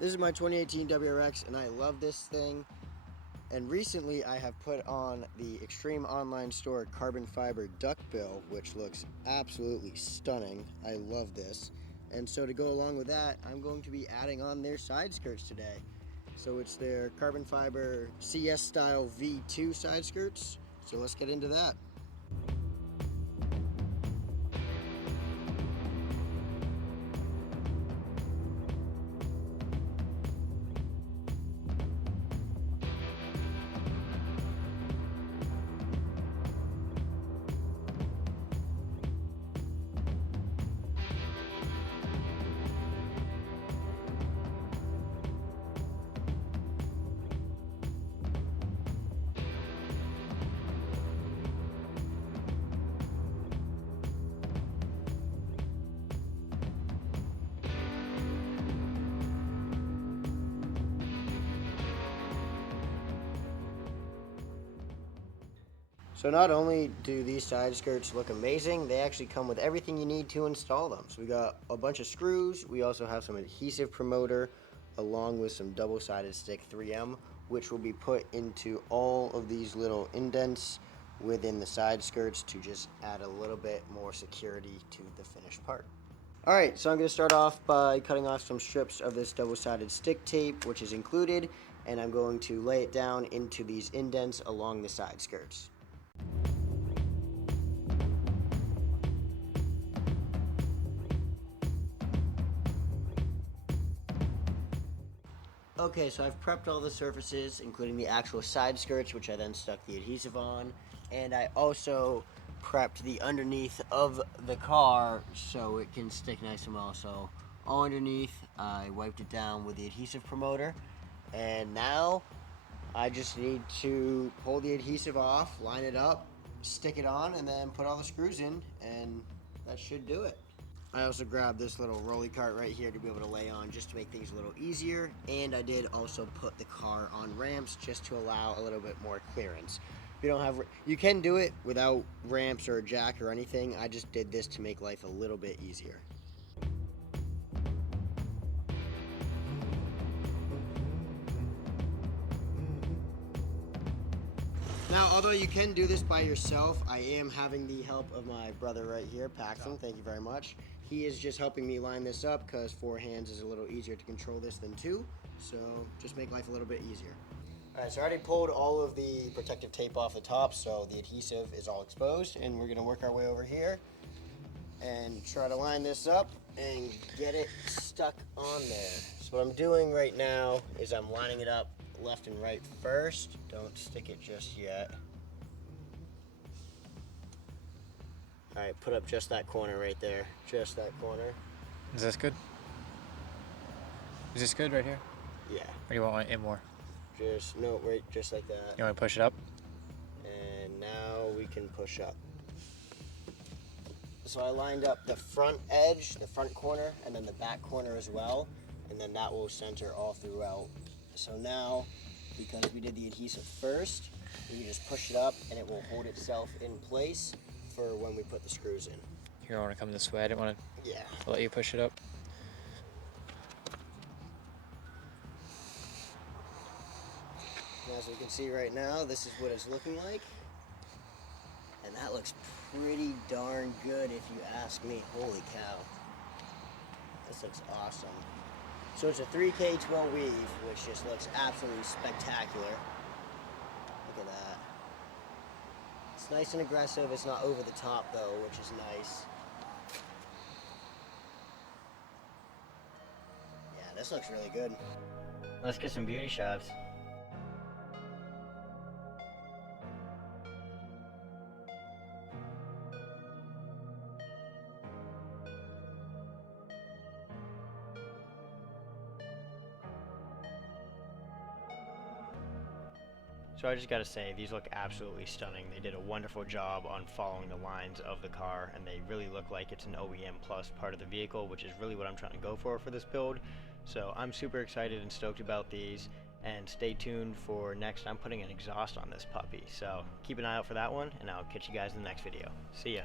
This is my 2018 WRX and I love this thing. And recently I have put on the Extreme Online Store carbon fiber duckbill, which looks absolutely stunning. I love this. And so to go along with that, I'm going to be adding on their side skirts today. So it's their carbon fiber CS style V2 side skirts. So let's get into that. So not only do these side skirts look amazing, they actually come with everything you need to install them. So we got a bunch of screws, we also have some adhesive promoter, along with some double-sided stick 3M, which will be put into all of these little indents within the side skirts to just add a little bit more security to the finished part. Alright, so I'm going to start off by cutting off some strips of this double-sided stick tape, which is included, and I'm going to lay it down into these indents along the side skirts. Okay, so I've prepped all the surfaces, including the actual side skirts, which I then stuck the adhesive on, and I also prepped the underneath of the car so it can stick nice and well. So all underneath, I wiped it down with the adhesive promoter, and now I just need to pull the adhesive off, line it up, stick it on, and then put all the screws in, and that should do it. I also grabbed this little rolly cart right here to be able to lay on just to make things a little easier, and I did also put the car on ramps just to allow a little bit more clearance. If you don't have, you can do it without ramps or a jack or anything. I just did this to make life a little bit easier. Now, although you can do this by yourself, I am having the help of my brother right here, Paxton. Thank you very much. He is just helping me line this up because 4 hands is a little easier to control this than 2. So just make life a little bit easier. All right, so I already pulled all of the protective tape off the top, so the adhesive is all exposed, and we're gonna work our way over here and try to line this up and get it stuck on there. So what I'm doing right now is I'm lining it up left and right first. Don't stick it just yet. All right, put up just that corner right there. Just that corner. Is this good? Is this good right here? Yeah. Or do you want it more? Just, no, right, just like that. You want to push it up? And now we can push up. So I lined up the front edge, the front corner, and then the back corner as well. And then that will center all throughout. So now, because we did the adhesive first, we can just push it up and it will hold itself in place for when we put the screws in. You don't want to come this way? I didn't want to Yeah. let you push it up. As we can see right now, this is what it's looking like. And that looks pretty darn good if you ask me. Holy cow. This looks awesome. So it's a 3K 12 weave, which just looks absolutely spectacular. Look at that. It's nice and aggressive. It's not over the top though, which is nice. Yeah, this looks really good. Let's get some beauty shots. So I just gotta say, these look absolutely stunning. They did a wonderful job on following the lines of the car, and they really look like it's an OEM plus part of the vehicle, which is really what I'm trying to go for this build. So I'm super excited and stoked about these, and stay tuned for next. I'm putting an exhaust on this puppy, so keep an eye out for that one, and I'll catch you guys in the next video. See ya.